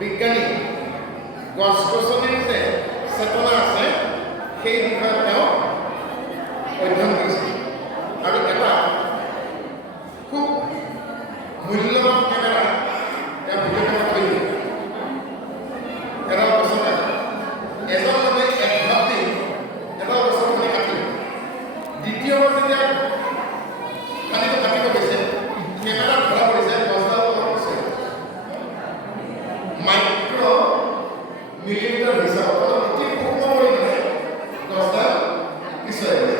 বিজ্ঞানী গছ-গছনিৰ যে চেতনা আছে সেই বিষয়ে তেওঁ অধ্যয়ন কৰিছিল আৰু এটা খুব মূল্যৱান কেমেৰা তেওঁ ভিডিঅ'খনত থৈ দিলে। এডাল গছৰ এজন মানুহে এক ভাৱ দি এডাল গছৰ পুলি কাটিলে। দ্বিতীয়বাৰ যেতিয়া কাটিব গৈছে কেমেৰা ধৰা পৰিছে গছডাল মাইক্ৰ মিলিমিটাৰ হিচাপত অতি সূক্ষ্ম পৰিমাণে গছডাল পিছুৱাই গৈছে।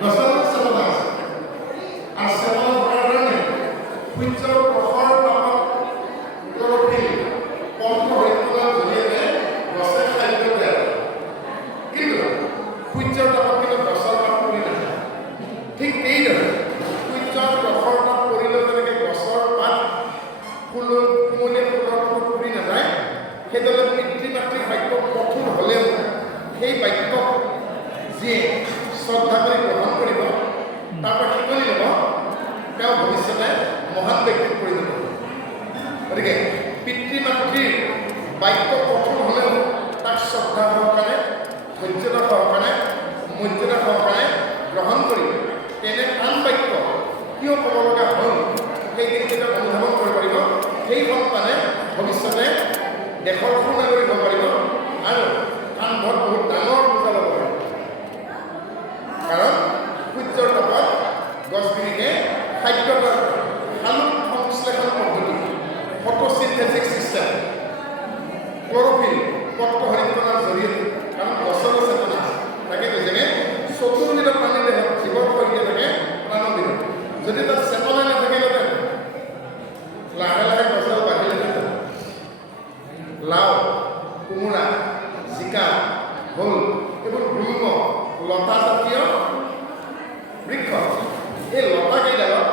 গছডাল চেতনা আছে আৰু চেতনা ধৰাৰ কাৰণে সূৰ্যৰ প্ৰখৰ তাপত ক্লৰ'ফিল পম্প হৈ তোলাৰ জৰিয়তে গছে খাদ্য তৈয়াৰ কৰে। কিন্তু সূৰ্যৰ তাপত কিন্তু গছৰ পাত পৰি নাযায়। ঠিক এইদৰে সূৰ্যৰ প্ৰখৰ তাপ পৰিলেও যেনেকৈ গছৰ পাত কোমলীয়া ফুলৰ পৰি নাযায়, সেইদৰে পিতৃ মাতৃৰ বাক্য কঠোৰ হ'লেও সেই বাক্য যিয়ে শ্ৰদ্ধা কৰি গ্ৰহণ কৰিব তাৰ পৰা শিকনি ল'ব, তেওঁ ভৱিষ্যতে মহান ব্যক্তিত পৰিণত হ'ব। গতিকে পিতৃ মাতৃৰ বাক্য কঠোৰ হ'লেও তাক শ্ৰদ্ধা সহকাৰে ধৈৰ্যতা সহকাৰে মৰ্যাদা সহকাৰে গ্ৰহণ কৰি তেনে আন বাক্য কিয় ক'ব লগা হ'ল সেই দিনকেইটা অনুধাৱন কৰিব পাৰিব। সেই সন্তানে ভৱিষ্যতে দেশৰ সুনাগৰিক হ'ব পাৰিব আৰু কান্ধত বহুত ডাঙৰ বোজা ল'ব পাৰিব। কাৰণ সূৰ্যৰ তাপত গছখিনিকে খাদ্য সালোক সংশ্লেষণ পদ্ধতি, ফটোচিন্থেটিক চিষ্টেম, ক্ল'ৰফিল, পত্ৰহৰিৎকৰণৰ জৰিয়তে, কাৰণ গছৰ চেতনা আছে, তাকে কৈছে যে চতুৰ্বিধ প্ৰাণী দেহত জীৱৰ সৈতে থাকে প্ৰাণবিধ। যদি তাত চেতনা নাথাকিলেহেঁতেন লাহে লাহে গছডাল বাঢ়িলেহেঁতেন। লাও, কোমোৰা, জিকা, ভোল এইবোৰ গুল্ম লতাজাতীয় বৃক্ষ। এই লতাকেইডালত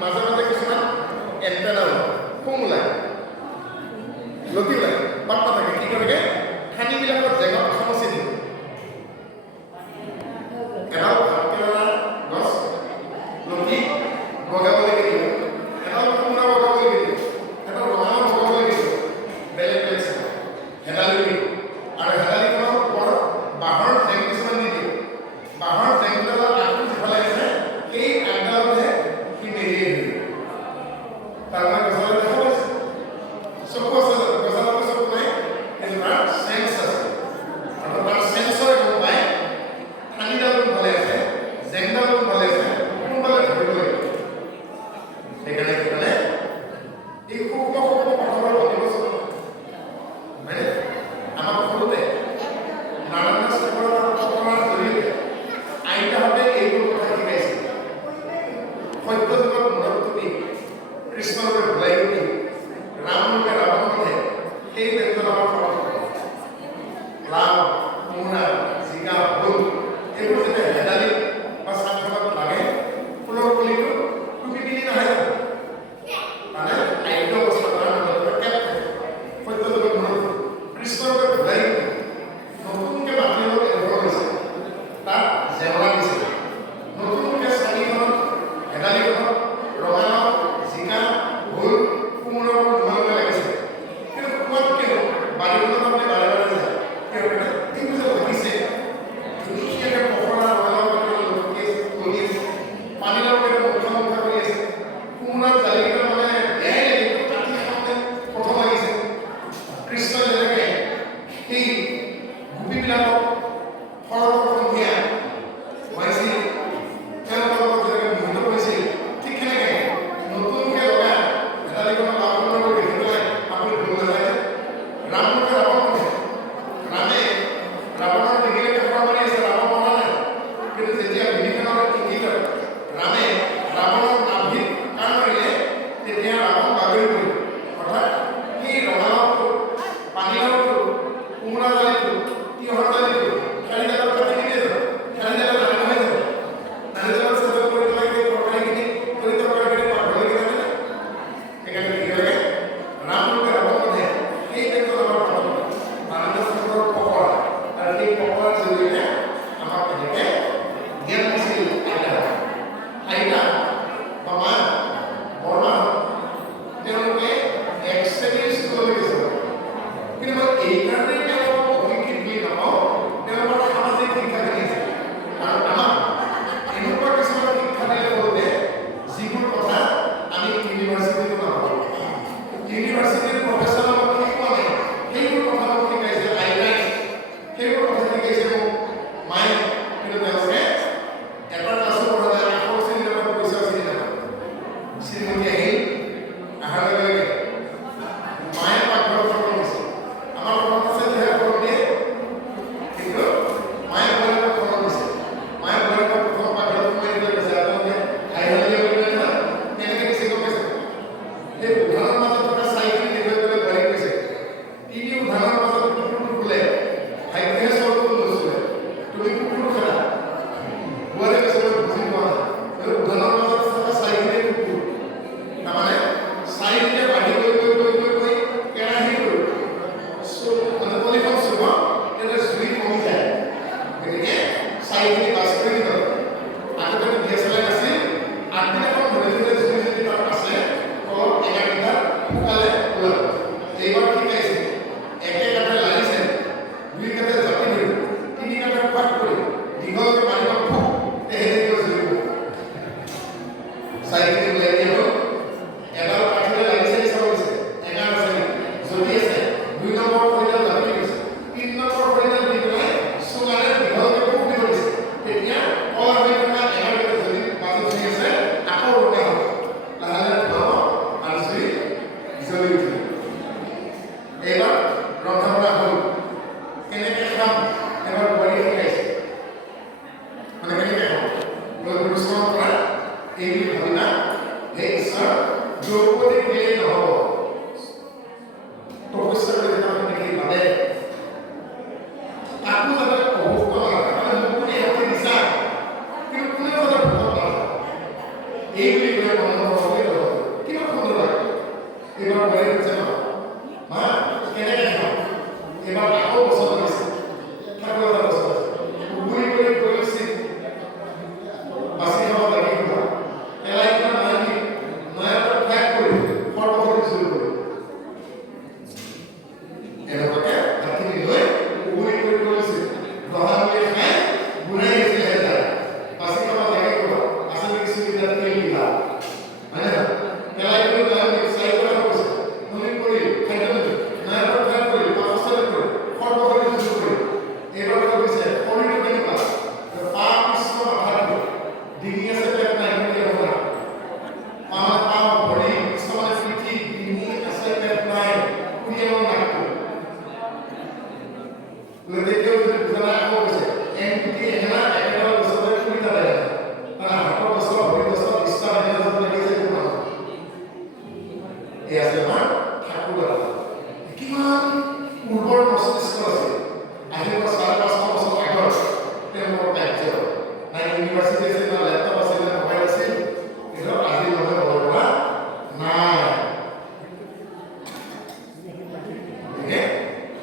মাজে মাজে কিছুমান এণ্টেনা ওলায়, শুং ওলায়, লতি ওলায়, পাত নাথাকে। কি কৰেগে ঠানিবিলাকত জেঙত খামচি দিয়ে। এডাল ভাতকেৰেলাৰ গছ লতি বগাবলৈকে দিয়ে, এডাল কোমোৰা বগাবলৈকে দিয়ে, এডাল ৰঙালাও বগাবলৈকে দিয়ে, বেলেগ বেলেগ চাই হেদালি দিয়ে আৰু হেদালিখনৰ ওপৰত বাঁহৰ জেং কিছুমান দি দিয়ে। বাঁহৰ জেংডালৰ আগটো যিফালে আছে সেই আগডালতহে সি মেৰিয়াই দিয়ে। তাৰমানে গছডাল দেখা পাইছে, চকু আছে, গছডালৰ চকু নাই, কিন্তু তাৰ চেঞ্চ আছে আৰু তাৰ চেঞ্চৰে গম পায় ঠানিডাল কোনফালে আছে, জেংডাল কোনফালে আছে, কোনফালে ধৰিব লাগিব। সেইকাৰণে কি মানে এই সূক্ষ্ম সূক্ষ্ম কথাবোৰ প্ৰতিবছৰ মানে আমাক সৰুতে নাৰায়ণ স্থাপনৰ জৰিয়তে আইতাহঁতে এইবোৰ কথা শিকাইছিল। সত্যযুগত মূৰত তুলি, কৃষ্ণৰূপে ভোলাই তুলি, ৰামৰূপে ৰাৱণক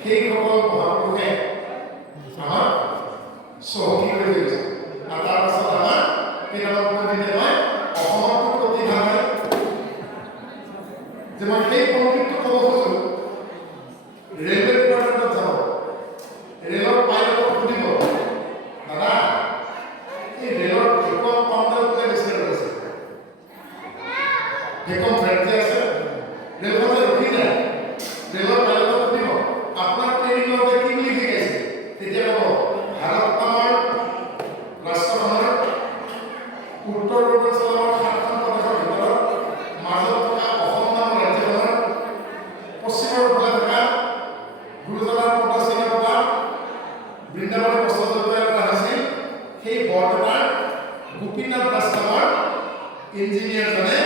সেইসকল মহাপুৰুষে আমাৰ চহকী কৰি গৈছে। আৰু তাৰ পাছত আমাৰ কেইটামান পণ্ডিতে কয় অসমতো প্ৰতিভা নাই, যে মই সেই পণ্ডিতটো ক'ব খোজো ৰেলৱে ডিপাৰ্টমেণ্টত যাব, ৰেলৰ পাইলটক সুধিব দাদা এই ৰেলৰ ভেকুৱাম পাউণ্ডাৰ কোনে বিচাৰি আছে, ভেকুৱাম ফ্ৰেড যে আছে ৰেলখন যে ৰখি যায়, ৰেলৰ পাইলটক সুধিব আপোনাৰ ট্ৰেইনিঙতে কি বুলি শিকাইছে, তেতিয়া ক'ব ভাৰত আমাৰ ৰাষ্ট্ৰখনৰ উত্তৰ পূৰ্বাঞ্চলৰ ৭খন প্ৰদেশৰ ভিতৰত মাজত থকা অসম নামৰ ৰাজ্যখনৰ পশ্চিমৰ ফালে থকা গুৰুজনাৰ পদচিহ্ন পৰা বৃন্দাবনী বস্ত্ৰযুদ্ধ কৰা হৈছিল। সেই বৰপেটাৰ গোপীনাথ দাস নামৰ ইঞ্জিনিয়াৰজনে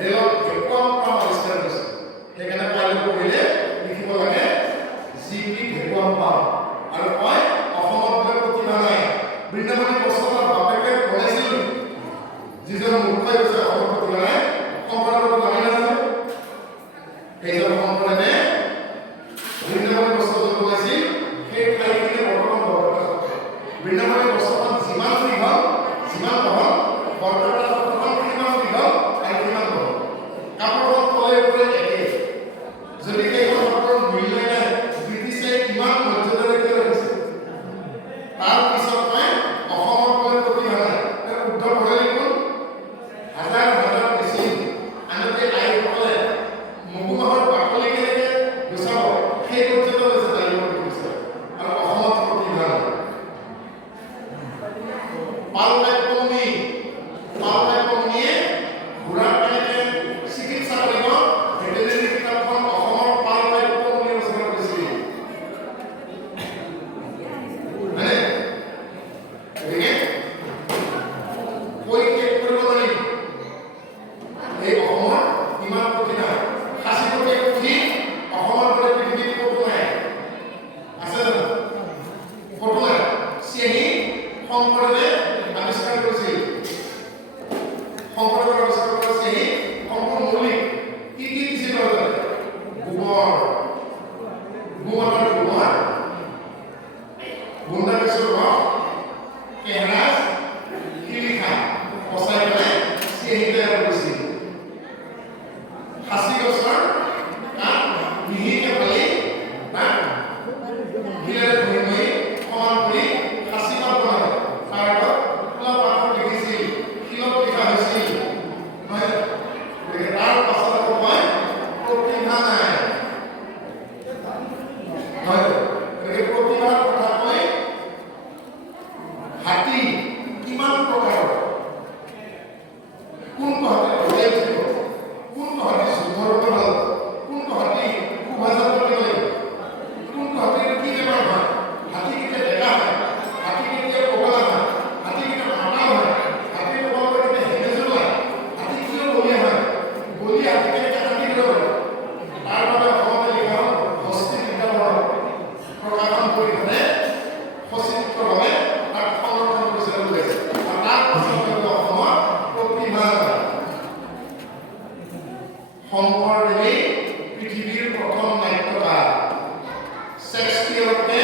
ৰেলত ভেকুৱাম পাম আৱিষ্কাৰ কৰিছিল। সেইকাৰণে পাইলট পঢ়িলে লিখিব লাগে জিপি ভেকুৱাম পাম আৰু কয় অসমত বোলে প্ৰতিভা নাই। বৃন্দাবনী বস্ত্ৰৰ বাপেকে বনাইছিল যিজন মূৰ্খই কৈছে অসমত প্ৰতিভা নাই, শংকৰদেৱক আমি নাজানো। সেইজন শংকৰদেৱে বৃন্দাবনী বস্ত্ৰজন বনাইছিল, সেই ঠাইখিনি বৰ্তমান বৰপেটা সত্ৰ। বৃন্দাবনী বস্ত্ৰখন যিমান দীঘল যিমান বহল, বৰপেটা সত্ৰখন সিমান দীঘল আৰু সিমান বহল। কাপোৰখন তলে ওপৰে একে। যদি সেইখন সত্ৰৰ মূল্য নাই, ব্ৰিটিছে ইমান মৰ্যাদাৰে কিয় ৰাখিছে? তাৰ পিছত মই অসমত বোলে প্ৰতিভা নাই, উদ্ধৱ ভৰালী কোন? হাজাৰ হাজাৰ মেচিন আনকি আইসকলে মগু মাহৰ বাকলি কেনেকে গুচাব সেই পৰ্যন্ত লৈছে জানিব বিচাৰে। আৰু অসমত প্ৰতিভা নাই। পালকাইপমণিয়ে ঘোঁৰাৰ কেনেকে চিকিৎসা কৰিব ভেটেৰিনেৰী কিতাপখন অসমৰ পালকাইপমণিয়ে ৰচনা কৰিছিল। মানে গতিকে কৈ শেষ কৰিব নোৱাৰিম এই অসমৰ ইমান প্ৰতিভা। সাঁচিপতীয়া পুথি অসমৰ দৰে পৃথিৱীত ক'তো নাই, আছে জানো? ক'তো নাই। চিয়াহী শংকৰদেৱে আৱিষ্কাৰ কৰিছিল। শংকৰদেৱৰ আৱিষ্কাৰ কৰা চিয়াহী সম্পূৰ্ণ মৌলিক। কি কি দিছিল গোবৰ, গোমাতাৰ গোবৰ, গুণ্ডা কেঁচুৰ ৰস, কেহৰাজ, শিলিখা পচাই পেলাই চিয়াহী তৈয়াৰ কৰিছিল। সাঁচি গছৰ কাঠ মিহিকে ফালি তাক শিলেৰে ঘঁহি ঘঁহি সমান কৰি সাঁচি পাত বনালে। তাৰ আগত ফুলা পাথৰ লিখিছিল, শিলত লিখা হৈছিল, নহয়? গতিকে তাৰ পাছত আকৌ কয় প্ৰতিভা নাই, নহয়? গতিকে প্ৰতিভাৰ কথা কৈ হাতী কিমান প্ৰকাৰৰ, কোনটো হাতী ঘূৰাই উঠিব, কোনটো হাতী যুদ্ধৰ বাবে ভাল, কোনটো হাতী শোভাযাত্ৰা কৰিব লাগিব, কোনটো হাতীৰ কি বেমাৰ হয়, হাতী কেতিয়া ডেকা হয়, হাতী কেতিয়া পগলা হয়, হাতী কেতিয়া মাতাল হয়, হাতী পগলা কেতিয়া হেমেজুৰ হয়, হাতী কিয় বলিয়া হয়, বলি হাতী কেনেকৈ হাতী কৰিব পাৰে। তাৰ বাবে অসমতে লিখা হ'ল হস্তি বিদ্যাভৰণ প্ৰকাশন পৰিষদে সচিত্ৰভাৱে তাক সংৰক্ষণ কৰিছে বুজাইছে। আৰু তাৰ পাছত অসমত প্ৰতিভা শংকৰদেৱে পৃথিৱীৰ প্ৰথম নাট্যকাৰ। শেক্সপিয়াৰতকে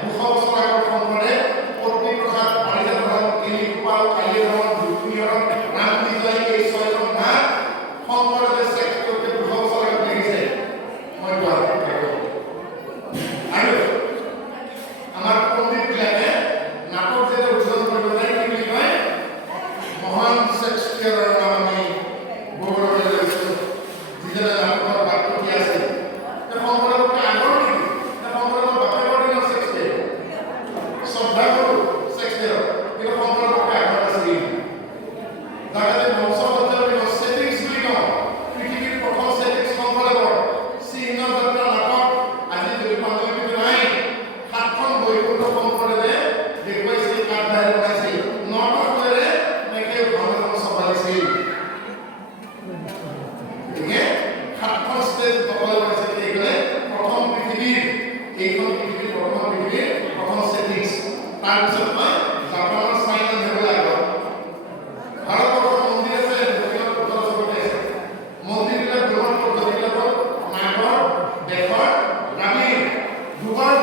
২০০ বছৰ আগত শংকৰদেৱ পত্নীপ্ৰসাদ, পাৰিজাতহৰণ, কেলিগোপাল, কালিয়হৰণ, ৰুক্মিণীহৰণ, ৰামবিজয় এই ৬জন নাট শংকৰদেৱে শেক্সপিয়াৰতকে ২০০ বছৰ আগত লিখিছে। মই গুৱাহাটীত থাকোঁ। আৰু আমাৰ পণ্ডিতবিলাকে নাটক যেতিয়া উদ্বোধন কৰিব যায় কি বুলি কয়? মহান শেক্সপিয়াৰৰ নাম আমি গৌৰৱেৰে লৈছোঁ। যিজনে নাটকৰ বাক্য কি আছে শংকৰদেৱতকৈ আগৰ নেকি? শংকৰদেৱৰ বাপেকৰ দিনৰ শেক্সপিয়াৰ। শ্ৰদ্ধা কৰোঁ শেক্সপিয়াৰক, কিন্তু শংকৰদেৱতকৈ আগৰ আছিল। যাক আজি বংশবদ্ধৰ ছেটিংছ বুলি কওঁ, পৃথিৱীৰ প্ৰথম ছেটিংছ শংকৰদেৱৰ। চিহ্ন যাত্ৰা নাটক আজি যদি পাণ্ডুলিপিত নাই, ৭খন বৈকুণ্ঠ শংকৰদেৱে দেখুৱাইছিল, কাঠবাহেৰে বনাইছিল, ৯টা ফুলেৰে এনেকৈ ভাওনাখন চম্ভালিছিল। গতিকে ৭খন ষ্টেজ দখল কৰিছে। সেইকাৰণে প্ৰথম পৃথিৱীৰ, এইখন পৃথিৱীৰ বৰ্তমান পৃথিৱীৰ প্ৰথম ছেটিংছ। তাৰপিছত মই জাপানৰ চাইনা নেবলৈ আগত ভাৰতবৰ্ষৰ মন্দিৰ আছে, দক্ষিণত উত্তৰ জগতে আছে। মন্দিৰবিলাক নিৰ্মাণ পদ্ধতিবিলাকত নাগৰ, দেশৰ, দ্ৰাবিড়, দুবাৰ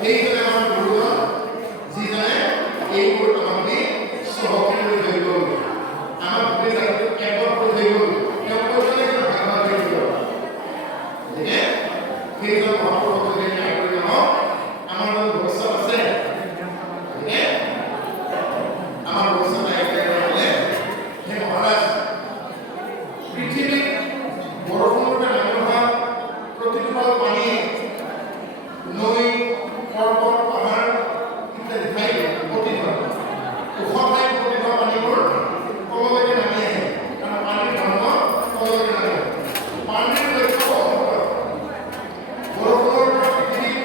সেইজনে আমাৰ গুৰুজন যিজনে এইবোৰ আমাক চহকী কৰি থৈ গ'ল আমাৰ গোটেই জাতিটোক একত কৰি থৈ গ'ল তেওঁ কৈছিলে ভাগৱত গীত গতিকে সেইজন মহাপুৰুষ যদি আগলৈ নহওক আমাৰ লগত ভৱিষ্যত আছে গতিকে আমাৰ ভৱিষ্যত হ'লে সেই মহাৰাজ পৃথিৱীত বৰষুণৰ নামি অহা প্ৰতিটো পানী নৈ পৰ্বত পাহাৰ ইত্যাদি ঠাইত প্ৰতিভা ওখ ঠাইত প্ৰতিভা পানীবোৰ তললৈকে নামি আহে কাৰণ পানীৰ ধৰ্ম তললৈকে নামি আহে পানীৰ লক্ষ্য বৰষুণৰ পৰা পৃথিৱীত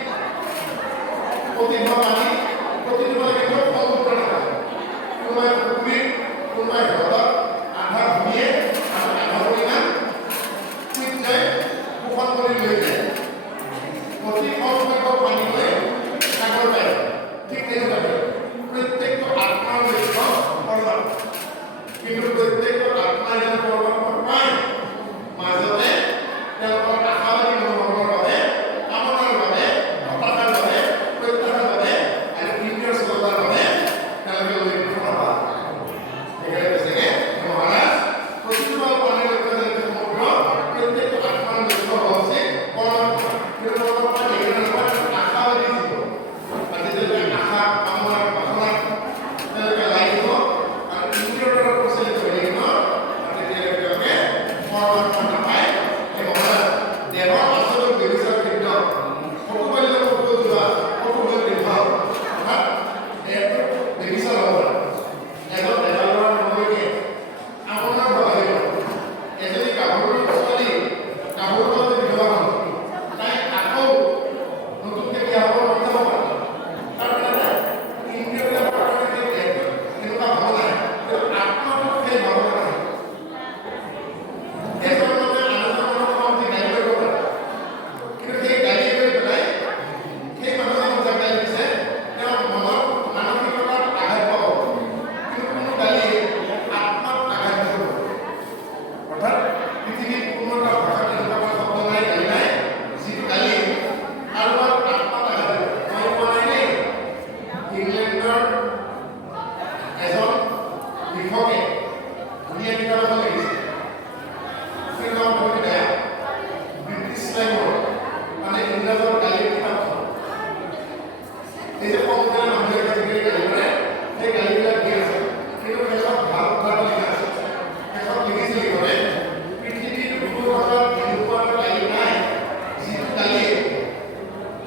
প্ৰতিভা পানী প্ৰতিটো কিন্তু ফল নাপায় কোনোবাই পুখুৰীত কোনোবাই হ্ৰদত আধা ভূমিয়ে আৰু আধা পৰিমাণ যায় শোষণ কৰি লৈ যায় অতি কম সংখ্যক পানী লৈ সাগৰ পায় ঠিক তেনেকুৱাকৈ প্ৰত্যেকটো আত্মাৰ লক্ষ্য পৰমাত্মা কিন্তু প্ৰত্যেকটো আত্মাই যেন পৰমাত্মা পায় মাজতে তেওঁলোকৰ আশাবাদী মনোভাৱৰ বাবে কামনাৰ বাবে হতাশাৰ বাবে প্ৰত্যাশাৰ বাবে আৰু ইন্দ্ৰিয় চলতাৰ বাবে তেওঁলোকে লক্ষ্য নাপায় সেইকাৰণে কৈছেগে মহাৰাজ প্ৰতিটো পানীৰ লক্ষ্য যেনেকৈ সমগ্ৰ প্ৰত্যেকটো আত্মাৰ লক্ষ্য হৈছে পৰমাত্মা কিন্তু পৰমাত্মা আশাবাদী জীৱ আজি যদি আশা কামনা বাসনা তেওঁলোকে লাগিব আৰু ইন্দ্ৰিয়ৰ দ্বাৰা প্ৰচলিত হৈ থাকিব তেতিয়ালৈকে তেওঁলোকে পৰমাত্মা নাপায় সেই মহাৰাজ দেহৰ আচৰণ ব্যৱচাৰ ক্ষেত্ৰত সকলোৱে সকলো যোৱা সকলোৱে বিভাগ অৰ্থাৎ ব্যৱচাৰ হ'ব পাৰে এজন ডেকা ল'ৰাৰ মনলৈকে আপোনাৰ ভাৱে এজনী গাভৰু ছোৱালী গাভৰুৰ মাজত বিবাহ হ'ল তাই আকৌ নতুনকে বিয়া হ'ব মন যাব পাৰে তাৰ মানে ইন্দ্ৰিয় এনেকুৱা ভাৱ নাই আত্মাটো সেই ভাৱনা নাই এজন মানুহে আন এজন মানুহক সমাপ্তি গালি কৰিব পাৰে কিন্তু সেই গালি কৰি পেলাই সেই মানুহজনক যে গালি দিছে তেওঁৰ মনৰ মানসিকতাত আঘাত পাব কিন্তু কোনো গালি আত্মাত আঘাত নকৰিব অৰ্থাৎ পৃথিৱীত কোনো এটা ভাষাত এনেকুৱা শব্দ নাই গালি নাই যিটো গালি কাৰোবাৰ আত্মাত আঘাত দিব মই কোৱা নাই দেই ইংলেণ্ডৰ এজন লিখকে ধুনীয়া কিতাপ এখন লিখিছে সেই নাম বহুত বেয়া ব্ৰিটিছ টাইমৰ মানে ইংৰাজৰ গালিৰ কিতাপখন এই যে কমপ্লেইন মানুহে আজিকালি গালি কৰে সেই গালিবিলাক দি আছে কিন্তু শেষত ভাল কথাটো লিখা আছে শেষত লিখিছে লিখনে পৃথিৱীৰ কোনো ভাষাত এনেকুৱা এটা গালি নাই যিটো গালিয়ে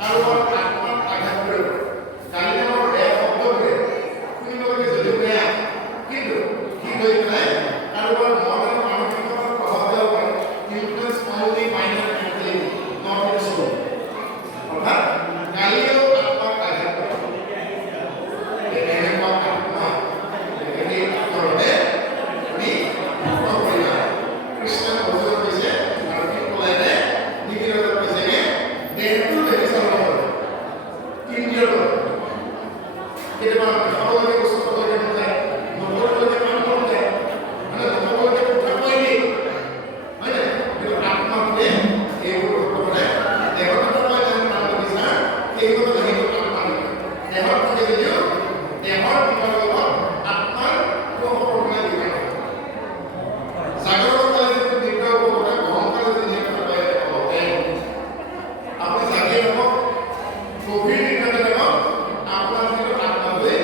কাৰোবাৰ আত্মাত আঘাত কৰিব গালি নামৰ বেয়া শব্দবোৰে শুনিবলৈকে যদিও বেয়া কিন্তু সি গৈ পেলাই কাৰোবাৰ মন আৰু মানসিকতাত প্ৰভাৱ পেলাব পাৰে influence only mind and mentality not in soul অৰ্থাৎ গালিয়েও আত্মাক আঘাত কৰে এনেকুৱা আত্মা এই আত্মাৰতে আমি মুক্ত কৰিবা কৃষ্ণই ভজন কৈছে আৰু কি ক'লে নিখিলতা কৈছেগে দেহটো ব্যৱচাৰ নকৰে ইন্দ্ৰিয়ৰ লগত কেতিয়াবা খাবলৈকে বস্তু খাবলৈকে মন যায় নকৰিবলৈকে কাম মন যায় মানে নকৰিবলৈকে কথা কৈ দিয়ে হয় নাই কিন্তু আত্মাটোৱে এইবোৰ কৰে দেহত নকয় যেন প্ৰাণটো বিচাৰ সেইবোৰ লাগিব আত্মা দেহত থাকে যদিও দেহৰ বিভাগৰ লগত আত্মাৰ উপসৰ্গনা বিভাগ জাগৰণৰ কালে যিটো দীৰ্ঘ উপসৰ্গ অহংকাৰে যে নিয়ন্ত্ৰণ কৰে আপুনি জাগি নহওক গভীৰ নিদ্ৰাতে নহওক আপোনাৰ কিন্তু আত্মাটোৱে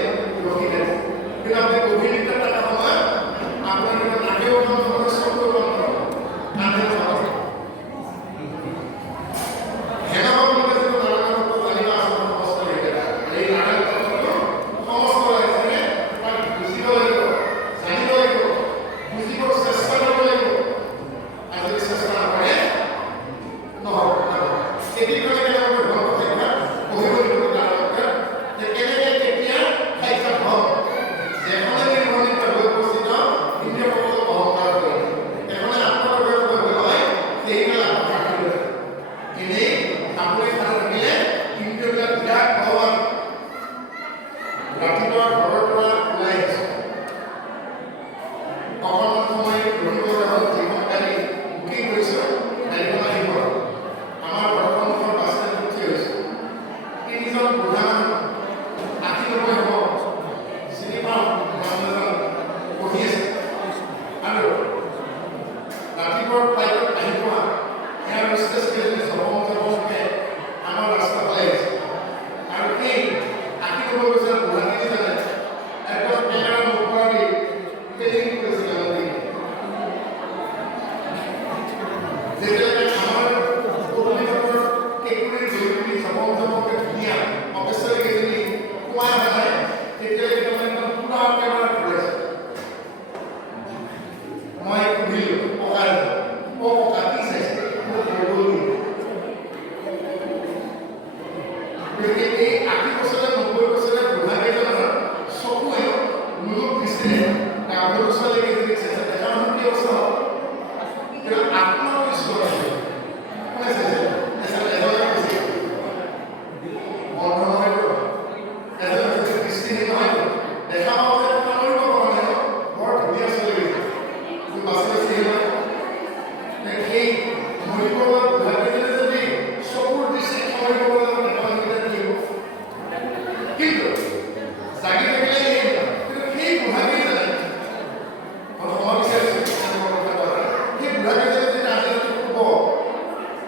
ৰখি থাকে কিন্তু আপুনি গভীৰ নিদ্ৰাত থকা সময়ত আপোনাৰ কিন্তু নাকেও কাম নকৰে চকুও কাম নকৰে কাণেও নকৰে হেঙাব বুলি যিটো নাৰায়ণ ভক্ত জানিব আছে গতিকে এই 80 বছৰে 90 বছৰে বুঢ়া কেইজনৰ চকুৱে মুলুক দৃষ্টিৰে গাভৰু ছোৱালীকেইজনীক চাইছে। দেখা মানুহ কি অৱস্থা হ'ব? কিন্তু আত্মা ঈশ্বৰ আছে। কোনে চাইছে? এজনে কৈছে বন্ধ নহয় তো, এজনে কৈছে দৃষ্টিহীন নহয় তো, দেখা পাব যে কামৰিব পৰা নাই, বৰ ধুনীয়া ছোৱালীকেইজনী কিন্তু বাচি বাচি সেই মৰিব বুঢ়া কেইজনে যদি চকুৰ দৃষ্টি কামৰিব পৰা দেখা মানুহকেইটা কি হ'ব? কিন্তু জাগি থাকিলে কিন্তু সেই বুঢ়া কেইজনে মই বিচাৰিছোঁ সেই বুঢ়া কেইজনে যদি আজি ক'ব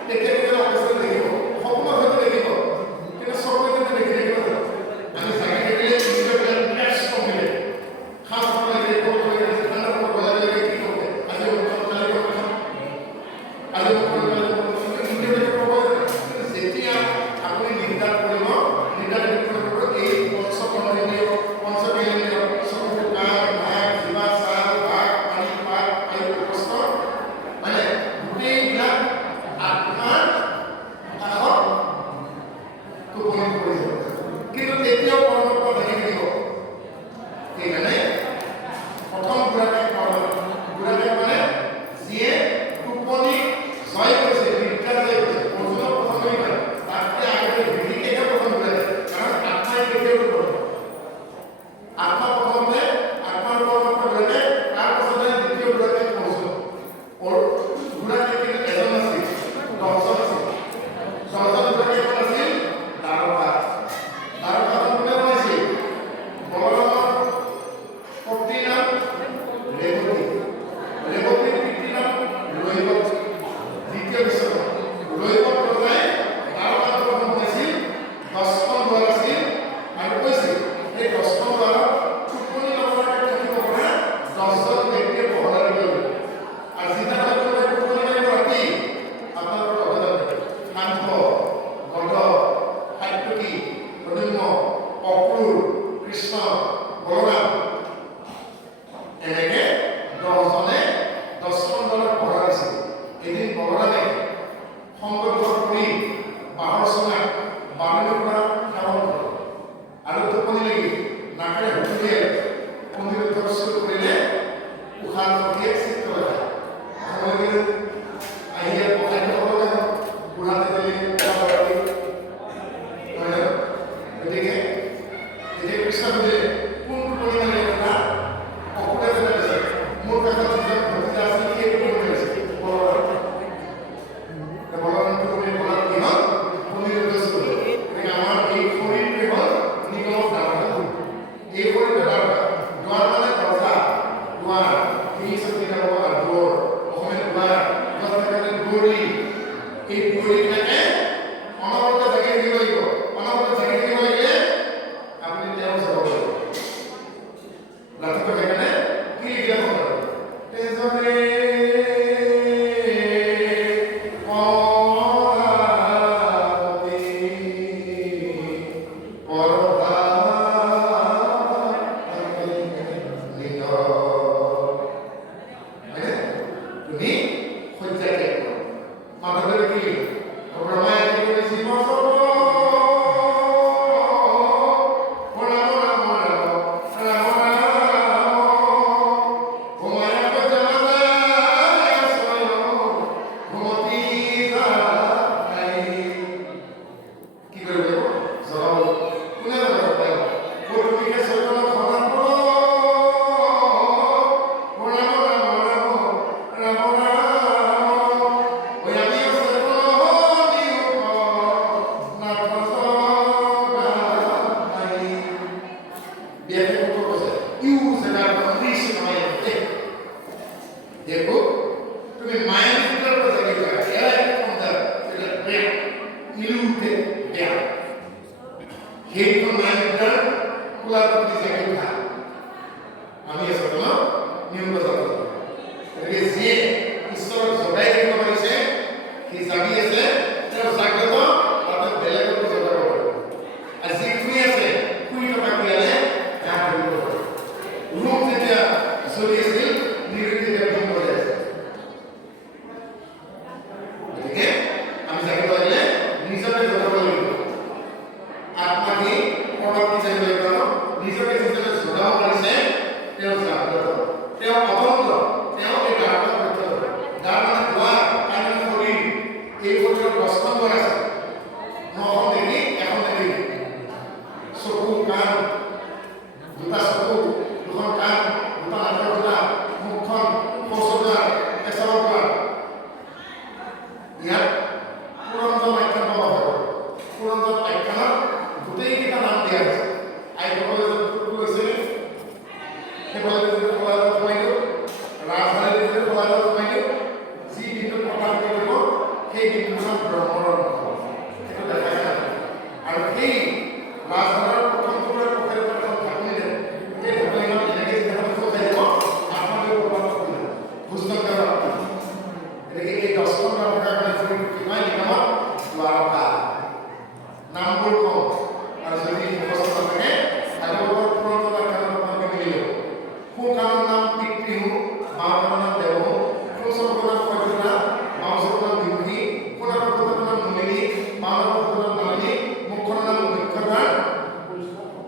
তেতিয়া কেতিয়াবা অৱস্থা দেখিব, সপোনত হয়তো দেখিব, কিন্তু চকুৰে কিন্তু দেখি থাকিব। আমি জাগি থাকিলে নিজৰবিলাক ফ্ৰেছ কমিলে খাওঁ খাওঁ লাগে, ক'ব লাগে, ঠাণ্ডা ক'ব বজাব লাগে, কি ক'ব আজি কালি ক'ব খাম, আজি যেতিয়া আপুনি নিৰ্ধাৰণ কৰিব, নিৰ্ধাৰণ কৰিব এই পঞ্চকেন্দ্ৰীয় চকুৰ কাণ, নাক, জিভা, ছাল, বাক, পানী, পাত, বায়ু, কষ্ট মানে গোটেইবিলাক আত্মাৰ কাষত টোপনি পৰি যাব। কিন্তু তেতিয়াও পৰমাত্মা থাকি থাকিব। সেইকাৰণে প্ৰথম বুঢ়াকে মানে যিয়ে টোপনি জয় কৰিছে, বিদ্যা জয় কৰিছে, অৰ্জুনৰ প্ৰথম বুঢ়া, তাতকৈ আগতে হেৰিকেহে প্ৰথম বুঢ়া, কাৰণ আত্মাই কেতিয়াও টোপনি আত্মা প্ৰথমতে আত্মাৰ পৰমাত্মা বুঢ়াকে, তাৰপাছতে দ্বিতীয় বুঢ়াকে অৰ্জুন। বুঢ়াকে কিন্তু এজন আছিল, 10জন আছিল। 10জন বুঢ়াকে এখন আছিল দ্বাৰকা। দ্বাৰকাখন কোনে বনাইছিল? বলৰামৰ পত্নীৰ নাম ৰেৱতী। ৰেৱতীৰ পিতৃৰ নাম ৰৈৱত। দ্বিতীয় বিশ্বনাথ ৰৈৱত ৰজাই দ্বাৰকাখন বনাইছিল। 10খন দুৱাৰ আছিল আৰু কৈছিল এই 10খন দুৱাৰত টোপনি নমৰাকৈ থাকিব পৰা 10জন ব্যক্তিয়ে পহৰা দিব লাগিব। আৰু যিদিনাখন কোনোবাই টোপনি মাৰিব ৰাতি, আপোনালোকৰ অৱদান শান্ত, গদ, সাত্যকী, প্ৰদ্যুম্ন, অক্ৰূৰ, কৃষ্ণ, বলৰাম এনেকে 10জনে 10খন দলত পহৰা দিছিল। এদিন বলৰামে সংকল্প কৰি বাঁহৰ চুঙাত বাঁহৰ পৰা সেৱন কৰে আৰু টোপনি লাগি নাকেৰে হুঁচৰিয়াই অনিৰুদ্ধৰ চুৰ কৰিলে উশাহ নথিয়ে চিত্ৰ দেখা আহি ইয়াত পঠাই থ'ব লগা হ'ল। বুঢ়া তেতেলী গতিকে এতিয়া কৃষ্ণ সুধিলে কোন টোপনি মাৰিলে কথা অসুৰে যেনে কৈছে মোৰ কাষত যিজন ভতিজা আছিল সেই টোপনি মাৰিছে বলৰাম টোপনি পৰাৰ কি হ'ল? অনিৰুদ্ধ চুৰ। গতিকে আমাৰ এই শৰীৰটোৱে হ'ল নিগমৰ দ্বাৰকা। এই শৰীৰটো দ্বাৰকা। দুৱাৰ মানে দৰজা, দুৱাৰ, ইংলিছত কি ক'ব দুৱাৰ, অসমীয়াত দুৱাৰ, দুৱাৰ থাকে দুৱৰী। এই দুৱৰীবিলাকে অনবৰতে জাগি থাকিব লাগিব। অনবৰতে জাগি থাকিব লাগিলে আপুনি তেওঁ চাব লাগিব। ৰাতিপুৱা সেইকাৰণে কি লিখিলে হ'ব? তেজৰে তুমি সজ্জা ত্যাগ কৰা। মাধৱদেৱে কি লিখিলে? ব্ৰহ্মাই কি কৰিছিল? देखो तुम्हें माया मित्र पर जगह का क्या है अंदर तेरा प्रेम इलूटे प्यार हे तो माया मित्र कुला पति जगह का हमें ये सब ना नियम बताओ अरे ये ईश्वर जोड़ाई के हमारे से कि जागी ऐसे जब जागृत हो तब बेले को जोड़ा हो ऐसी कोई ऐसे कोई तो बाकी है क्या करेंगे रूम से क्या सोलिए से निगृहित करने को है ठीक है हम जाके बोले निशा में जोड़ा बोले সেই ৰাজধানীৰ প্ৰথম টুকুৰা পকেট এখন ঢাকনি দিয়ে সেই ঢাকনিখন এনেকৈ যেতিয়া খোজাই দিব আপোনালোকে ক'ৰবাত ভোজনগৰ এনেকৈ এই 10খন টকাৰ কাৰণে কিমান নিকামত লোৱাৰ কাল নামবোৰ কম আৰু যদি মুখস্থ থাকে ভাগৱতৰ পুৰণত আপোনালোকে মিলিব সোঁকালৰ নাম পিতৃহু বাওঁকালৰ নাম দেৱহু সোঁচকৰ নাম সত্যনা মাওচকৰ নাম বিভূতি সোণাকৰ নাম নলিনী বাওঁকালৰ নাম মালিনী মুখৰ নাম মুখ্যপ্ৰাণ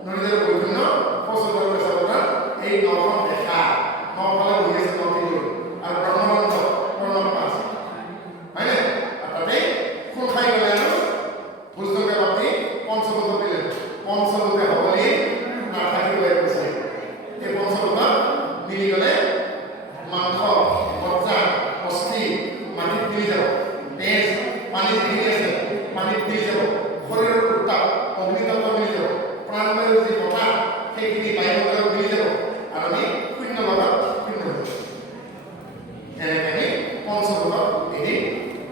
নদীৰ বিভিন্ন ফচলৰ পেচাবতাৰ এই 9খন দেখা 9 ফালে বহি আছে 9টি গৰু আৰু ব্ৰহ্মানন্দ প্ৰণৱ পাঁচ হয়নে তাতে কোন খাই গ'লে আৰু ভোজনগৰ বাপতি পঞ্চমত দিলে পঞ্চমতে হ'বলি নাথাকিবলৈ কৈছে এই পঞ্চমত মিলি গ'লে মাংস মজ্জা অস্থি মাটিত মিলি যাব তেজ পানীত মিলি আছে পানীত মিলি যাব শৰীৰৰ উত্তাপ অগ্নিতত্ত্ব মিলি যাব প্ৰাণবায়ুৰ যি বতাহ সেইখিনি বায়ুমণ্ডলত মিলি যাব আৰু আমি শূন্য লগত শূন্য হৈ যাব এনেকৈ আমি পঞ্চমত এদিন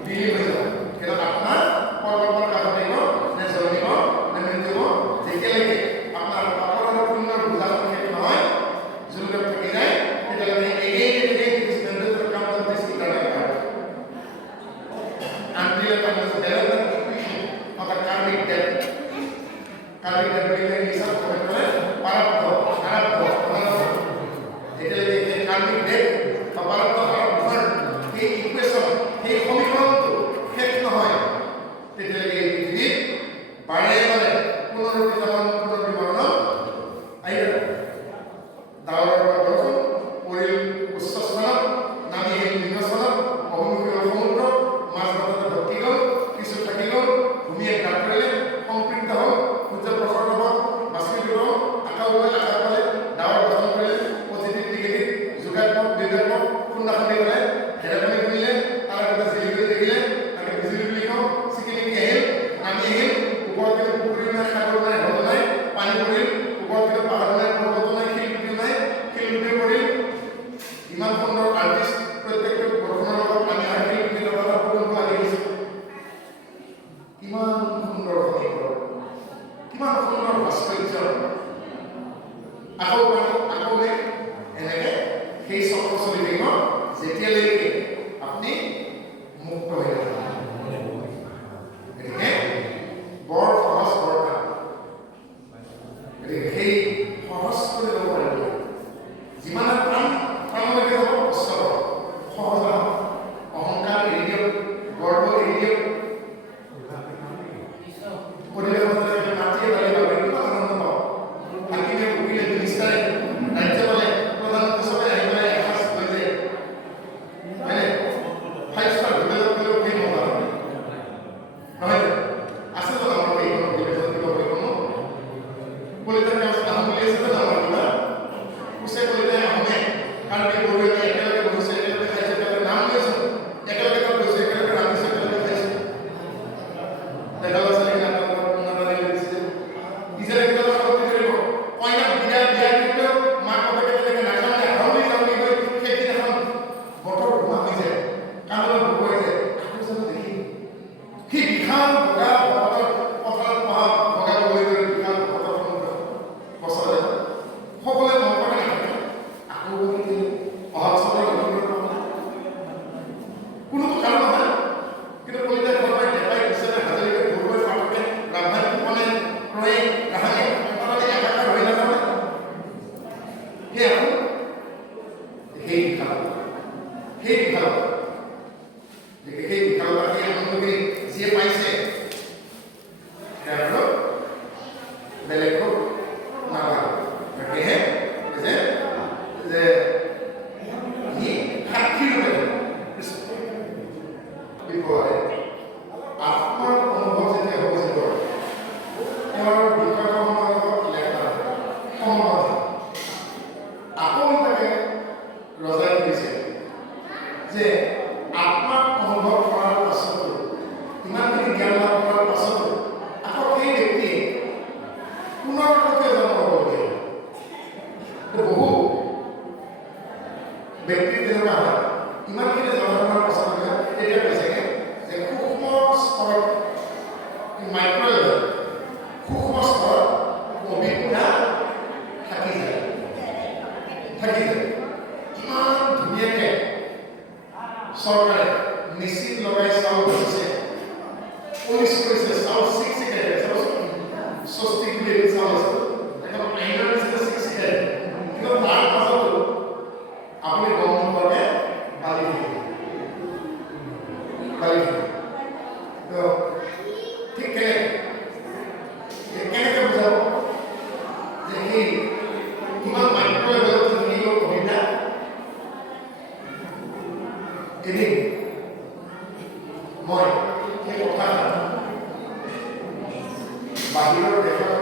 বিলীন হৈ যাব কিন্তু আপোনাৰ পৰৱৰ্তী কাম আহিব নে জন্মিব নে মৃত্যু হ'ব যেতিয়ালৈকে আপোনাৰ পাপৰ আৰু পুণ্যৰ বোজাখন শেষ নহয় জুলুকত থাকি যায় তেতিয়ালৈকে again and again it is mandatory to come to this eternal life until it comes to develop the equation of the karmic debt বুলি হিচাপ কৰে প্ৰাৰব্ধ যেতিয়ালৈকে এই কাৰ্মিক ডেট বা প্ৰাৰব্ধ সেই ইকুৱেশ্যন সেই সমীকৰণটো শেষ নহয় তেতিয়ালৈকে এই পৃথিৱীত বাৰে বাৰে পুনৰুত্থান আহি ডাৱৰৰ পৰা বৰষুণ পৰিল উচ্চ স্থানত নামি আহিল নিম্ন স্থানত অভিমুখী হ'ল সমুদ্ৰ মাছ মাথাতে ঢকি গ'ল কিছু থাকি গ'ল ভূমিয়ে গাত কৰিলে সম্পৃক্ত হ'ল সূৰ্য প্ৰসন্ন হ'ল বাষ্পীভূত হ'ল আকাশ ওলাই আকাশ পালে ডাৱৰ গঠন কৰিলে পজিটিভ নিগেটিভ যোগাত্মক বিদ্যাত্মক খুন্দাখুন্দি হ'লে হেৰাপানী শুনিলে তাৰ এটা জিলিগুলি দেখিলে তাকে বিজুলী বুলি কওঁ চিকিমিকি আহিল নামি আহিল ওপৰত কিন্তু পুখুৰী নাই সাগৰ নাই হ্ৰদ নাই পানী পৰিল ওপৰত কিন্তু পাহাৰ নাই পৰ্বত নাই শিলগুটি নাই শিলগুটি পৰিল ইমান সুন্দৰ আৰ্টিষ্ট প্ৰত্যেকটো বৰষুণৰ লগত আমি আহি শিলগুটি লগত পূৰণ লাগি আহিছোঁ কিমান সুন্দৰ সমীকৰণ কিমান সুন্দৰ ভাস্কৰ্য আকৌ এনেকৈ সেই চক্ৰ চলি থাকিব যেতিয়ালৈকে আপুনি মুক্ত হৈ থাকে গতিকে বৰ সহজ বৰ কাম গতিকে সেই সহজ কৰি ল'ব পাৰিব যিমানে প্ৰাণলৈকে যাব কষ্ট সহজ অহংকাৰ এৰি দিয়ক গৰ্ব এৰি দিয়ক পৰিৱেশত মাটিয়ে বালি পাব কিমান আনন্দ পাব হাকিমে উকিলে মিনিষ্টাৰে ৰাজ্যপালে প্ৰধানমন্ত্ৰী চবে আহি পেলাই এসাঁজ লৈ যায় হয়নে 5 ষ্টাৰ হোটেলত গ'লেও সেই মজা নহয় আছে তো আমাৰ এই পৰিৱেশত কিবা কৰিব কলিতা আহোম বুলি আছে তো আমাৰ কিবা কুছে কলিতাই আহোমে কাৰণ কি বড়ো একেলগে বহিছে একেলগে খাইছে একেলগে নাম লৈছে একেলগে তাত গৈছে একেলগে ৰান্ধিছে একেলগে খাইছে দেখা গৈছে মাইক্ৰ'ৱেভ Gracias.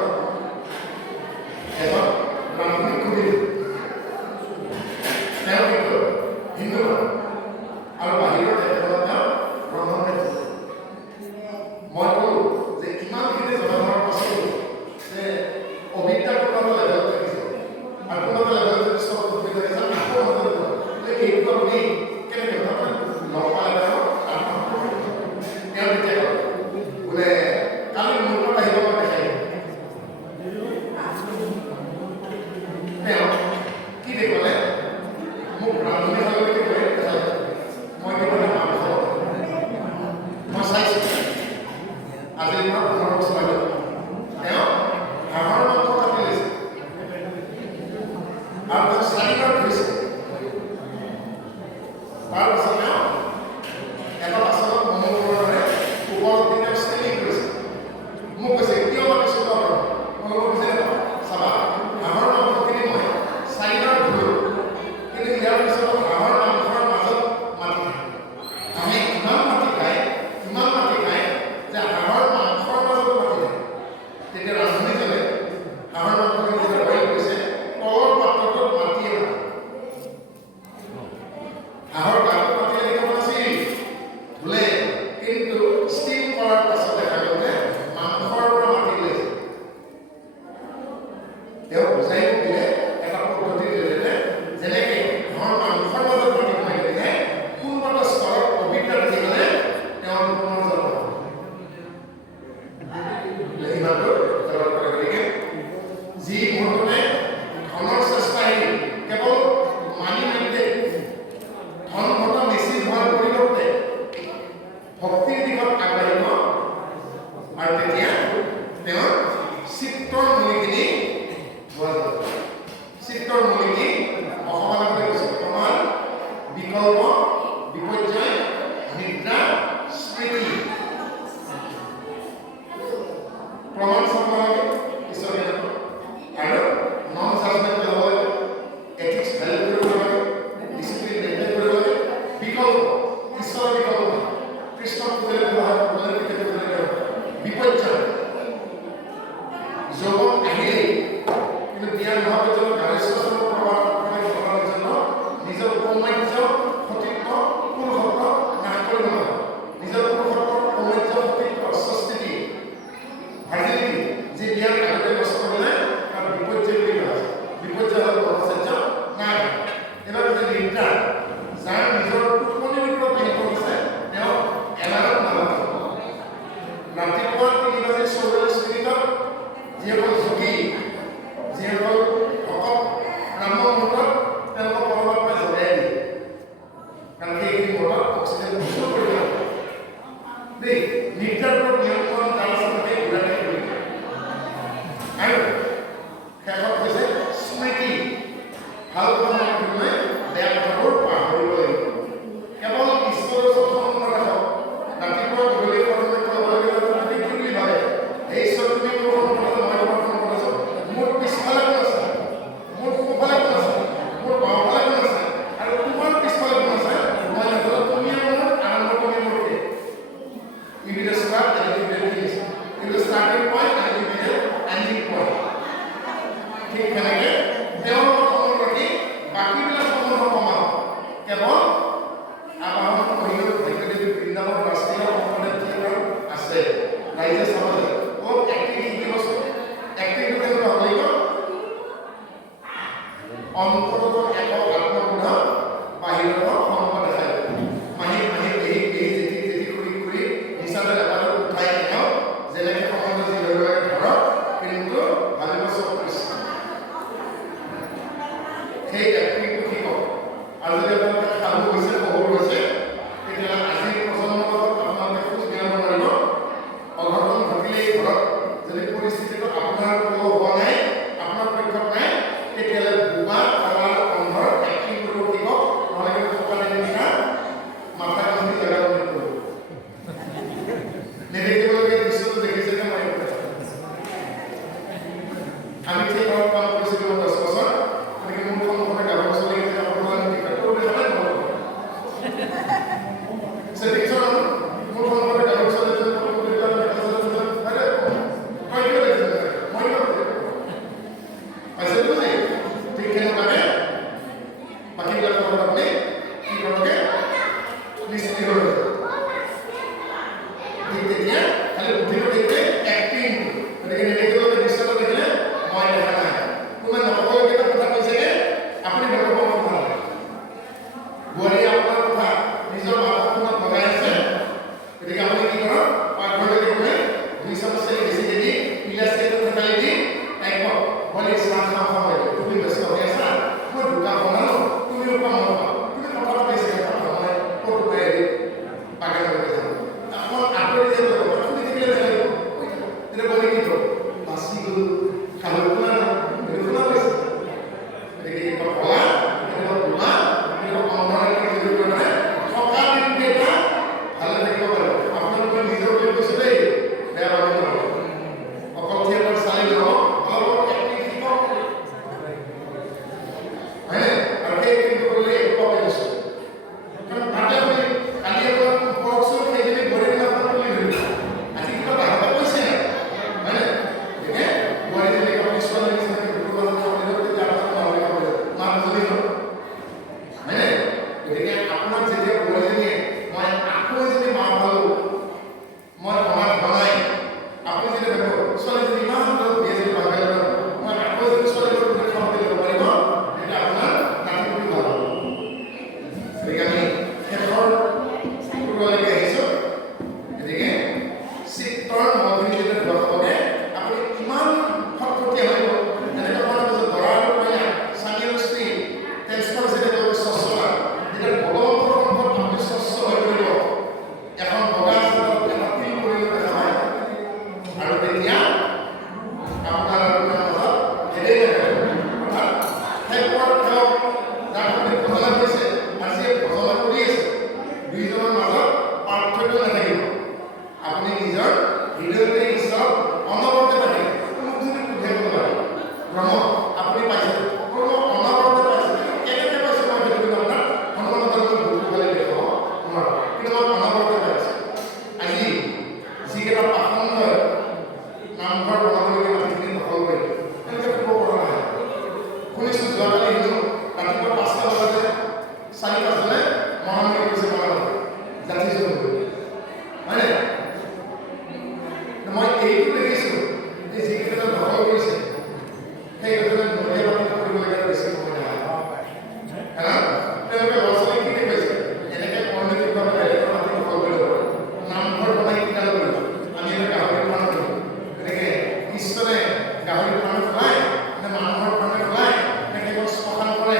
গাহৰি ফাৰ্মে খোলাই নে মানুহৰ ফাৰ্মে খোলাই নে কেৱল শ্মশান কৰে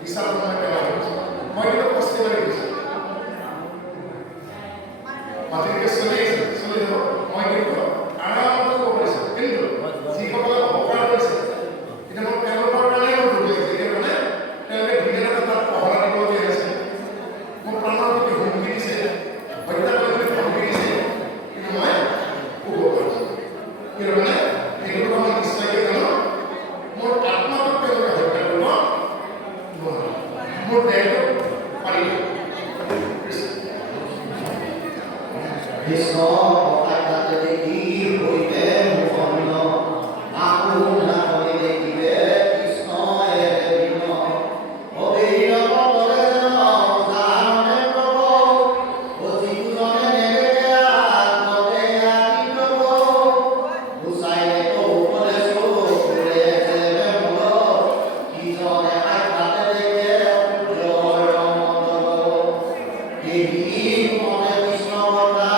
বিচাৰ মই পেলাই মই কিন্তু কষ্ট কৰি দিছোঁ মাটিকে চলি যাব মই কিন্তু আৰামত ক'ব পাৰিছোঁ কিন্তু যিসকলে অপকাৰ কৰিছে এতিয়া মই তেওঁলোকৰ কাৰণে মই দুখ লাগিছে মানে তেওঁলোকে ধুনীয়াকৈ তাত পহৰা দিবলগীয়া হৈছে মোৰ প্ৰাণৰ প্ৰতি হুমকি দিছে হত্যা কৰিবলৈ ধমকি দিছে কিন্তু মই ক'ব পাৰিছোঁ কিন্তু মানে এইটো মই নিশ্চয়কৈ জানো মোৰ আত্মাটোক তেওঁলোকে হত্যা কৰিব নোৱাৰে মোৰ দেহটো পাৰিব কৃষ্ণ কথাতে দেখি হইতে মুখন্ন আকু নামে দেখিবে কৃষ্ণ এবিন অবিন পদে জানে প্রভু অজিগুণে নেবে আত্মতে আদি প্রভু বুসাইলে তো উপদেশ করে দেবে মূল কি জনে আইতাতে দেখে জয় মন্দ এই মনে কৃষ্ণ কথা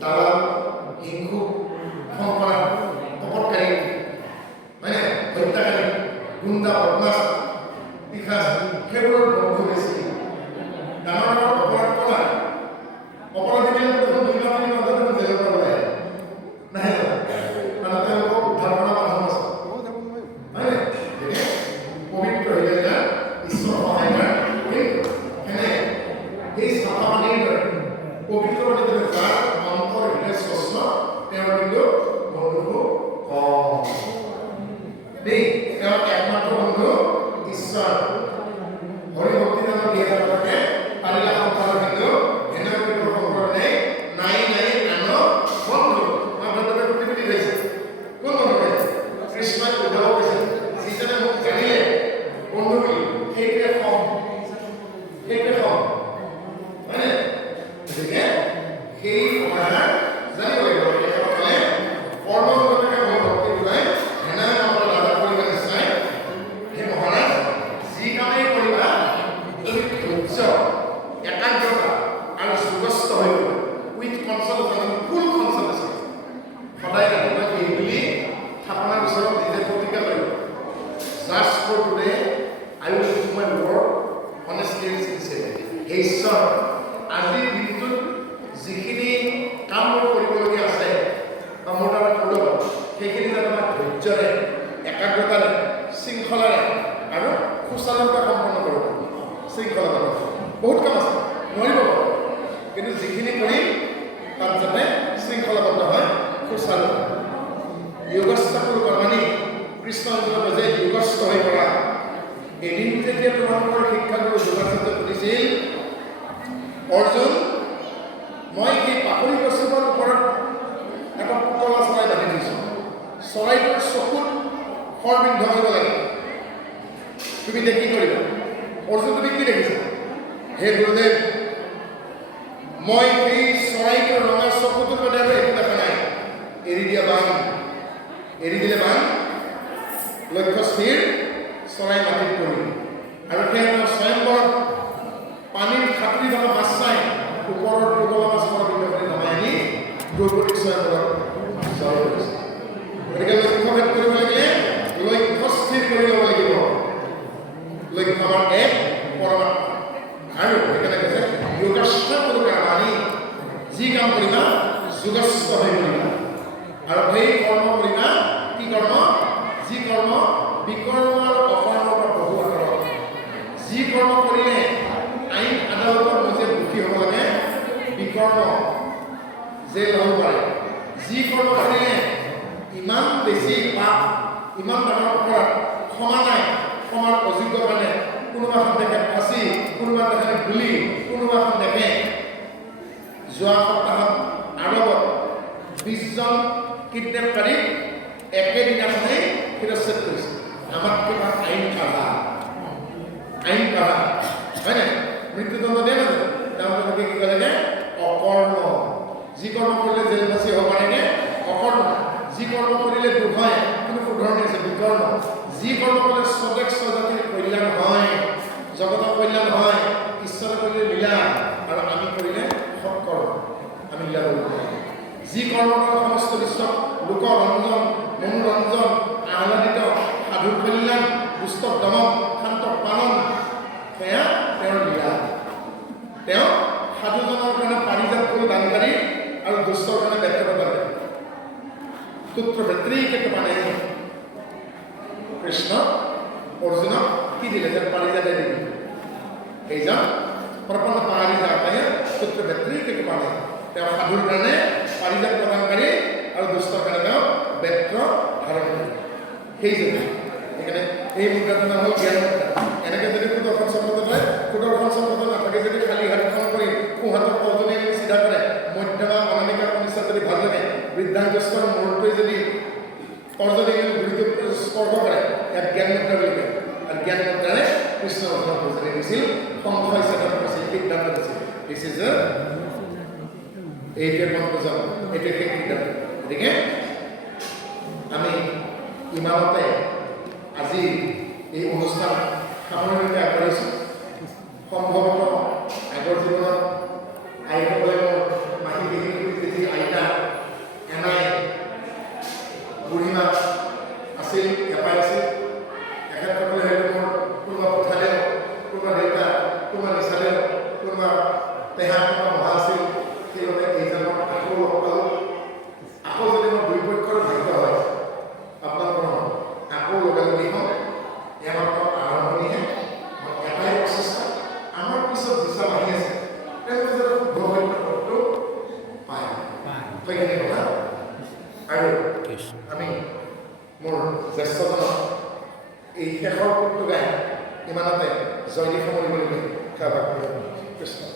দালাল, হিংসুক, খং কৰা, অপৎকাৰী, হয় নাই? বদমাছ পিশাচ সেইবোৰৰ বন্ধু বেছি ডাঙৰ ডাঙৰ অপৰাধ কৰা অপৰাধীবিলাক দেখোন 2 মাহৰ মাজতে জেলৰ পৰা ওলাই নাহে কাৰণ তেওঁলোকক উদ্ধাৰ কৰা মানুহ আছে হয়নে পবিত্ৰ হৃদয় ঈশ্বৰ সহায়কাৰ সেনে এই চাফা পানীৰ দৰে পবিত্ৰ পানীৰ দৰে যাৰ অন্তৰ হৃদয় স্বচ্ছ তেওঁৰ কিন্তু বন্ধু কম দেই তেওঁৰ একমাত্ৰ বন্ধু ঈশ্বৰ হৰি ভক্তি নামৰ দিয়ে থাকে পাৰিলা সংসাৰৰ কিন্তু এনেও কিন্তু সংসাৰ নাই আন বন্ধু আমাৰ দৰে প্ৰতিপতি গৈছে কোন বন্ধু গৈছে কৃষ্ণই উদ্ধৱ কৈছে যিজনে মোক জানিলে বন্ধু বুলি সেইটোৱে কম হয়নে গতিকে সেই কথা জানিব লাগিব তেখেতসকলে কৰ্মজগতকে মোৰ ভক্তি বুজাই হেনা নামৰ লাভ কৰিব নিশ্চয় সেই মহাৰাজ যি কামেই কৰিবা তুমি ধৈৰ্য একাগ্ৰতা আৰু সুগস্থ হৈ গ'ল উইথ কনচালটেশ্যন ফুল কনচালটেশ্যন সদায় ৰাতিপুৱা এই বুলি থাপনাৰ ওচৰত নিজে প্ৰতিজ্ঞা কৰিব just for today I will do my work honestly sincerely হে ঈশ্বৰ আজিৰ দিনটোত যিখিনি কাম মোৰ কৰিবলগীয়া আছে বা মোৰ দ্বাৰা কৰিব সেইখিনি যাতে মই ধৈৰ্যৰে একাগ্ৰতাৰে শৃংখলাৰে আৰু সুচাৰুৰূপে সম্পন্ন কৰিব পাৰোঁ শৃংখলাৰে বহুত কাম আছে নোৱাৰিব পাৰোঁ কিন্তু যিখিনি কৰিম তাত যাতে শৃংখলাবদ্ধ হয় সুচাৰু যোগস্থাপুৰ কৰ্মানি কৃষ্ণ অৰ্জুনে যে যোগস্থ হৈ পৰা এদিন যেতিয়া তোমালোকৰ শিক্ষাগুৰু যোগাচাৰ্য সুধিছিল অৰ্জুন মই সেই পাখৰি গছৰ ওপৰত এটা পুতলা চৰাই বান্ধি দিছোঁ চৰাইটোৰ চকুত শৰবিন্ধ কৰিব লাগে তুমি এতিয়া কি কৰিবা অৰ্জুন তুমি কি দেখিছা হে গুৰুদেৱ মই সেই চৰাইটোৰ ৰঙা চকুটোৰ বাবে আৰু একো দেখা নাই এৰি দিলে বান লক্ষ্য স্থিৰ চৰাই মাটিত পৰি আৰু সেই স্বয়ংবৰত পানীৰ খাতৰি থকা মাছ চাই ওপৰৰ পুতলা মাছ শৰবিন্ধ কৰি নমাই আনি দ্ৰৌপদীক স্বয়ংবৰত জয় কৰিছে গতিকে লক্ষ্য ভেদ কৰিব লাগিলে লক্ষ্য স্থিৰ কৰি ল'ব লাগিব লক্ষ্য আমাৰ এক পৰমাত্মা আৰু সেইকাৰণে কৈছে যোগস্থ কৰিবা মানি যি কাম কৰিবা যোগস্থ হৈ কৰিবা আৰু সেই কৰ্ম কৰিবা কি কৰ্ম যি কৰ্ম বিকৰ্ম আৰু অকৰ্মৰ পৰা বহু আঁতৰত যি কৰ্ম কৰিলে আইন আদালতৰ মজিয়াত দুখী হ'ব লাগে বিকৰ্ম জেল হ'ব পাৰে যি কৰ্ম কৰিলে ইমান বেছি পাপ ইমান ডাঙৰ অপৰাধ ক্ষমা নাই ক্ষমাৰ অযোগ্য কাৰণে কোনোবা এখন দেখে ফাঁচি কোনোবা দেখে গুলি কোনোবা এখন দেখে যোৱা সপ্তাহত আৰৱত 20জন কিডনেপকাৰীক একেদিনাখনেই শিৰচ্ছেদ কৰিছে আমাক কিবা আইন কাঢ়া হয় নাই মৃত্যুদণ্ড দিয়ে নাযায় তেওঁলোকে কি কয় লাগে অকৰ্ম যি কৰ্ম কৰিলে জেলবাসী হ'ব পাৰেনে অকৰ্ম যি কৰ্ম কৰিলে দুখ হয় কিন্তু শুধৰণি আছে বিকৰ্ম যি কৰ্ম কৰিলে স্বদেশ স্বজাতিৰ কল্যাণ হয় জগতৰ কল্যাণ হয় ঈশ্বৰে কৰিলে লীলা আৰু আমি কৰিলে সৎকৰ্ম আমি লীলা কৰিব যি কৰ্ম কৰে সমস্ত বিশ্বক লোকৰঞ্জন মনোৰঞ্জন আহ্লাদিত সাধু কল্যাণ দুষ্ট দমন শান্ত পালন সেয়া তেওঁৰ লীলা তেওঁ সাধুজনৰ কাৰণে পাৰিজাত কৰি দানকাৰী আৰু দুষ্টৰ কাৰণে ব্যক্তিগত পুত্ৰ ভাতৃকে মানে কৃষ্ণ অৰ্জুনক কি দিলে যে পাৰিজাতে দিলে এইজন প্ৰপন্ন পাৰিজাতে পুত্ৰ ভাতৃকে মানে তেওঁ সাধুৰ কাৰণে পাৰিজাত প্ৰদানকাৰী আৰু দুষ্টৰ কাৰণে তেওঁ ব্যক্ত ধাৰণ কৰে সেইজনে সেইকাৰণে এই মুদ্ৰাটোৰ নাম হ'ল জ্ঞান মুদ্ৰা এনেকৈ যদি সুদৰ্শন চক্ৰত হয় সুদৰ্শন চক্ৰত নাথাকে যদি খালী হাতখন কৰি সোঁহাতৰ কলজনে চিধা কৰে মধ্যমা অনামিকা কনিষ্ঠা যদি ভাল লাগে বৃদ্ধাংগস্কৰ মূৰটোৱে যদি কৰ্জনে গুৰিটোত স্পৰ্শ কৰে ইয়াক জ্ঞান মুদ্ৰা বুলি কয় আৰু জ্ঞান মুদ্ৰাৰে কৃষ্ণ অৰ্জুনক বুজাই দিছিল সংশয় চেতন কৰিছিল সিদ্ধান্ত দিছিল দিছ ইজ এইটোৱে মন বুজাব এইটোৱে সেই সিদ্ধান্ত গতিকে আমি ইমানতে আজি এই অনুষ্ঠান সামৰণিতে আগবাঢ়িছোঁ সম্ভৱতঃ আগৰ জীৱনত আইসকলে মাহী বিহিনী জেঠি আইতা এনাই বুঢ়ীমা আছিল হেঁপাই আছিল এখেতসকলে শেষৰ কোনটো গায় ইমানতে জয়দীপ সামৰিবলৈ কাৰোবাক কৃষ্ণ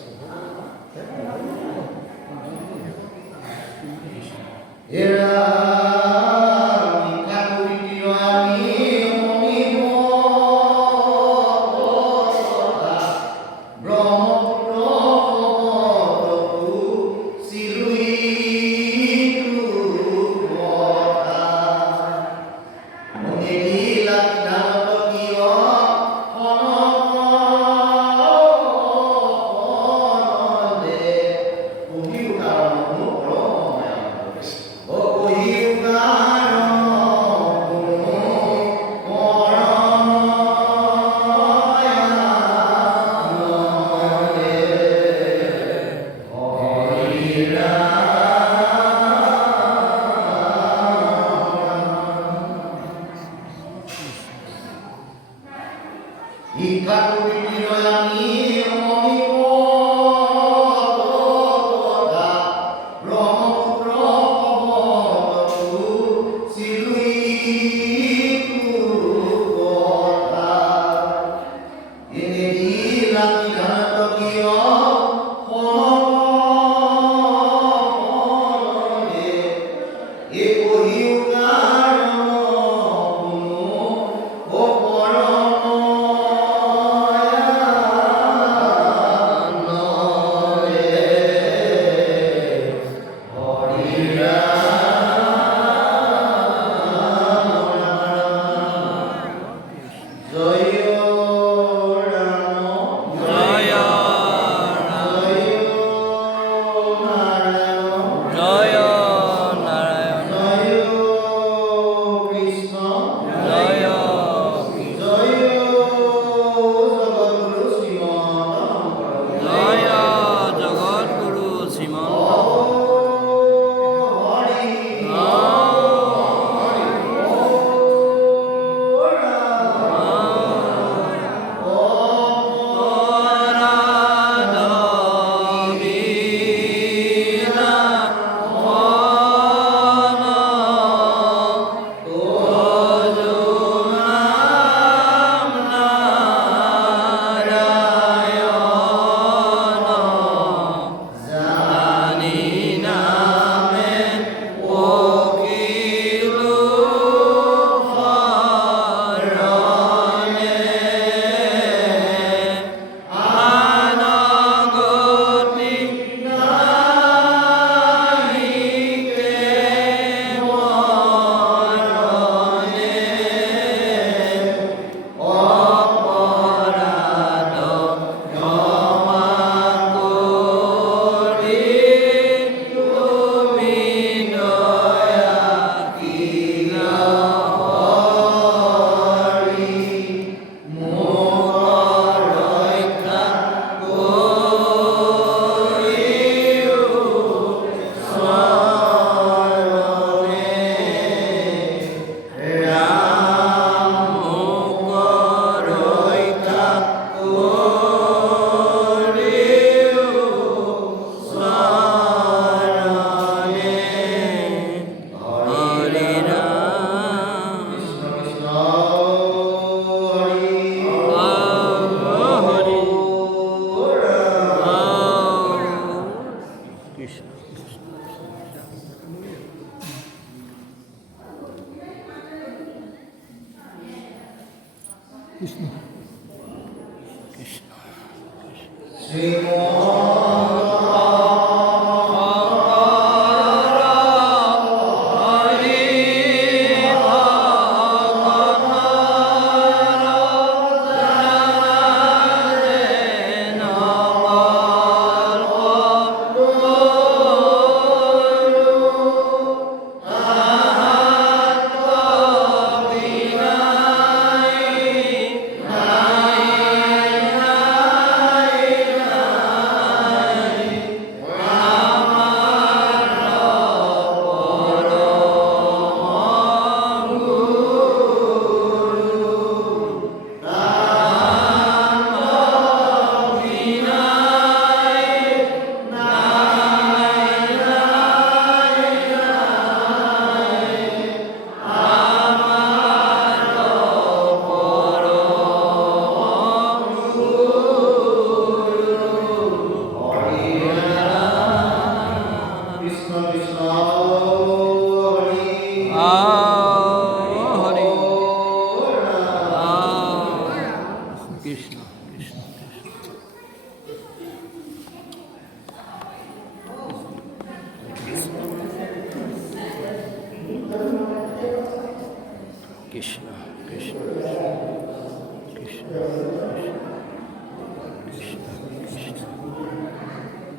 কৃষ্ণ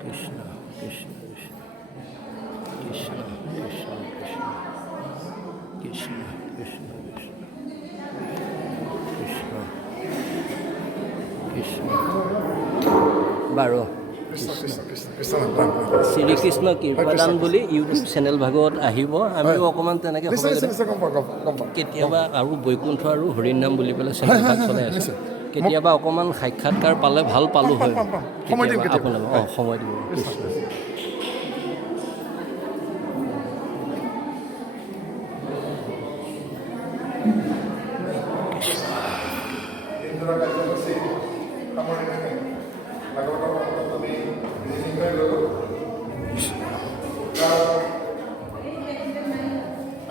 কৃষ্ণ কৃষ্ণ কৃষ্ণ কৃষ্ণ কৃষ্ণ কৃষ্ণ কৃষ্ণ বাৰু শ্ৰীকৃষ্ণ কৃপাদান বুলি ইউটিউব চেনেল ভাগত আহিব আমিও অকণমান তেনেকৈ কেতিয়াবা আৰু বৈকুণ্ঠ আৰু হৰিণ নাম বুলি পেলাই চেনেল ভাগ চলাই আছোঁ কেতিয়াবা অকণমান সাক্ষাৎকাৰ পালে ভাল পালোঁ হয় আপোনালোক সময় দিব কৃষ্ণ ইন্দ্ৰৰ কাৰ্যসূচী সামৰি থাকে ভাগৱতৰ মন্ত্ৰত আমি ৰিচিভ কৰি ল'লোঁ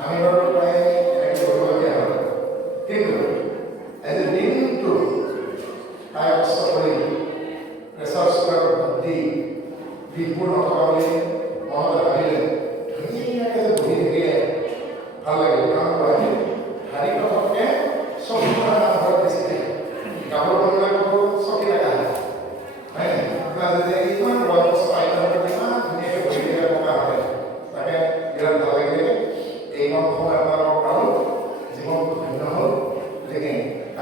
আমি বাৰু প্ৰায় কৰিবলগীয়া হ'ল কিন্তু এজ এ দিনটো তাই কষ্ট কৰি প্ৰেছাৰ চুগাৰ দি বিষবোৰ নথকা বুলি মনত ভাবিলে ধুনীয়াকৈ যে বহি থাকিলে ভাল লাগিল কাৰণ গুৱাহাটীত শাৰী পটককৈ চব ঘৰত বেছি কাপোৰ বনোৱাবিলাকো চকী লগা হয় ইমান বয়স ইমান ধুনীয়াকৈ বহি থাকিলে পকা হয় তাকে বিৰাট ভাল লাগিলে এইখন সময় আপোনালোকক পালোঁ জীৱনটো ধন্য হ'ল গতিকে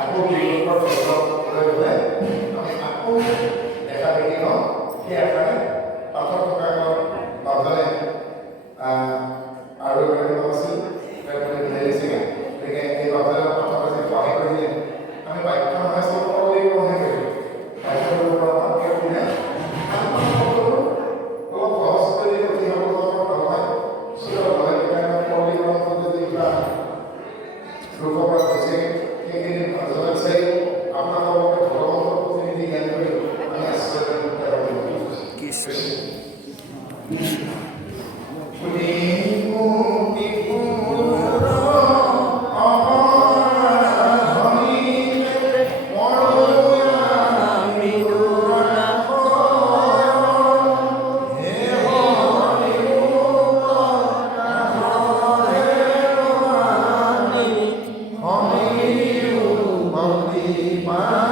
আকৌ বিগতৰ লৈ পেলাই আমি আকৌ দেখা দেখি লওঁ সেই আশাৰে পাঠক থকা বাজনে আৰু এগৰাকী নাম আছিল বুজাই দিছেগৈ গতিকে এই বাজনে পাঠক আজি সহায় কৰিলে আমি বাক্য নহয় চব সকলোৱে সহায় কৰিলোঁ বাক্য কৰিব পৰা মানুহে কোনে অলপ সহজ কৰি অভিভাৱকৰ ভাল পায় চুলৰ ভালে সেইকাৰণে পল্লীকৰণ যদি কিবা লোকসকল হৈছে সেইখিনি জনাত চাই আপোনালোকে ভগৱন্তৰ প্ৰতিনিধি জ্ঞান কৰি আমি আশ্চৰ্য Mama.